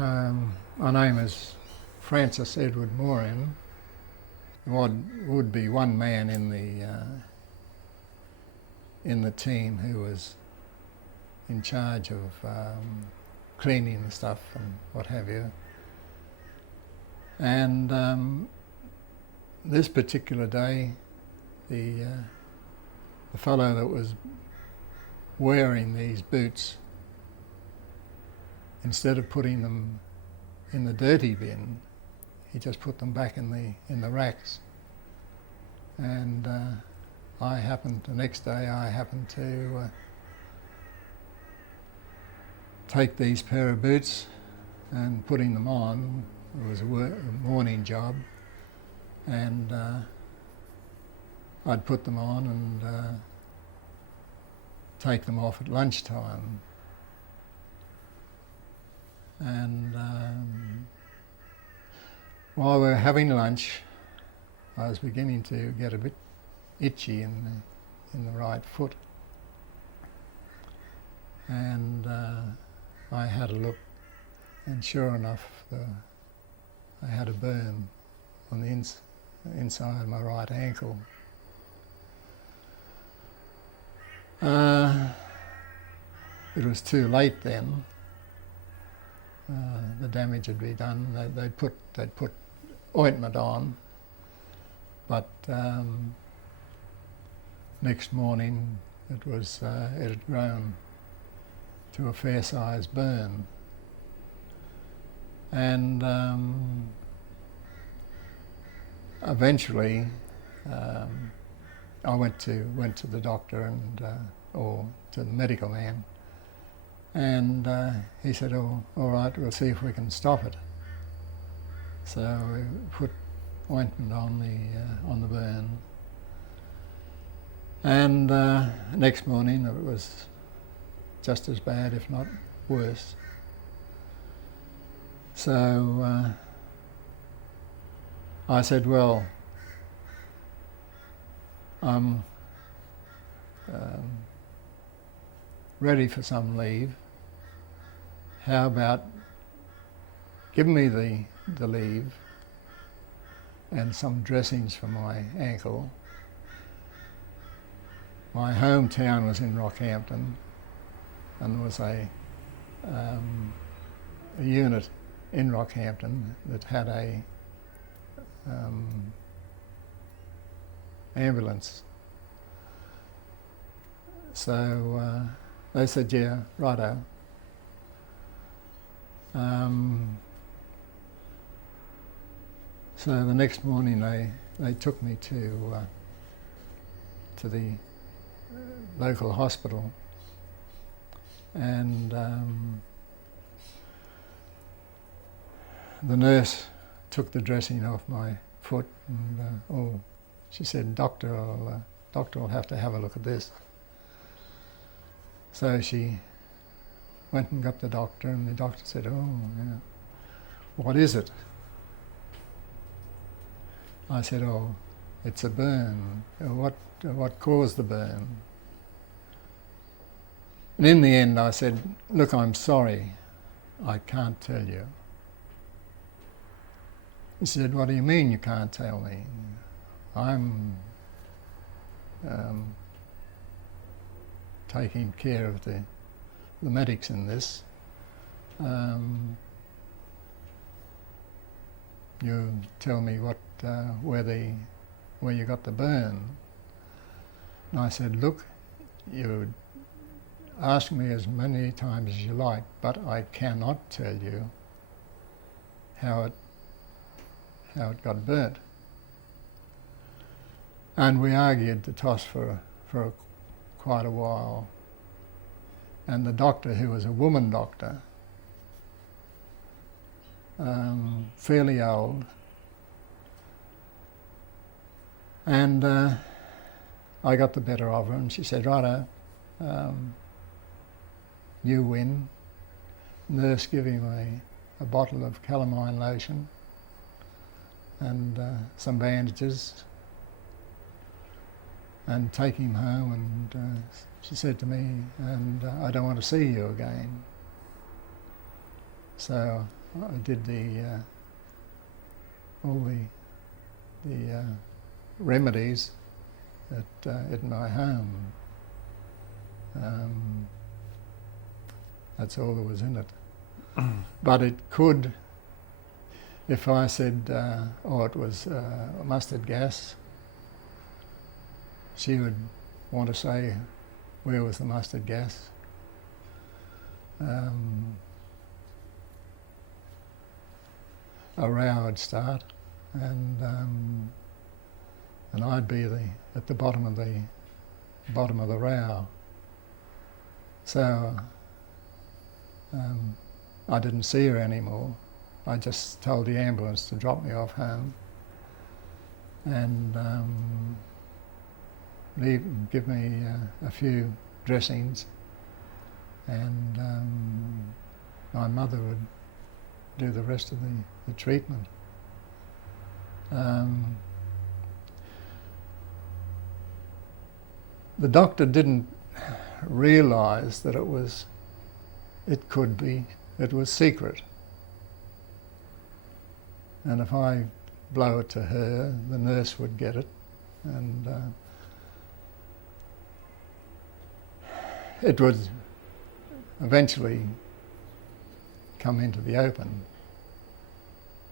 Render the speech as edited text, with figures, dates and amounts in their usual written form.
My name is Francis Edward Moran. Would be one man in the team who was in charge of cleaning the stuff and what have you. And this particular day, the fellow that was wearing these boots, instead of putting them in the dirty bin, he just put them back in the racks. And the next day I happened to take these pair of boots and putting them on. It was a morning job, and I'd put them on and take them off at lunchtime. And while we were having lunch, I was beginning to get a bit itchy in the right foot, and I had a look, and sure enough, I had a burn on the inside of my right ankle. It was too late then. The damage had been done. They'd put ointment on, but next morning it had grown to a fair-sized burn, and eventually I went to the doctor or to the medical man, and he said, "Oh, all right, we'll see if we can stop it." So we put ointment on the burn, and next morning it was just as bad, if not worse. So I said, "Well, I'm ready for some leave. How about giving me the leave and some dressings for my ankle?" My hometown was in Rockhampton, and there was a unit in Rockhampton that had a ambulance. So they said, "Yeah, righto." So the next morning they took me to the local hospital, and the nurse took the dressing off my foot, and she said, Doctor will have to have a look at this." So she went and got the doctor, and the doctor said, "Oh, yeah, what is it?" I said, "Oh, it's a burn. What caused the burn?" And in the end I said, "Look, I'm sorry, I can't tell you." He said, "What do you mean you can't tell me? I'm taking care of the medics in this. You tell me where you got the burn." And I said, "Look, you ask me as many times as you like, but I cannot tell you how it got burnt." And we argued the toss for quite a while. And the doctor, who was a woman doctor, fairly old, and I got the better of her, and she said, "Righto, you win." Nurse gave him a bottle of calamine lotion and some bandages, and take him home, and she said to me, "And I don't want to see you again." So I did all the remedies at my home. That's all there was in it. But it could, if I said, it was mustard gas, she would want to say where was the mustard gas. A row would start, and I'd be at the bottom of the row. So I didn't see her anymore. I just told the ambulance to drop me off home and give me a few dressings, and my mother would do the rest of the treatment. The doctor didn't realise that it was secret. And if I blow it to her, the nurse would get it, and it would eventually come into the open.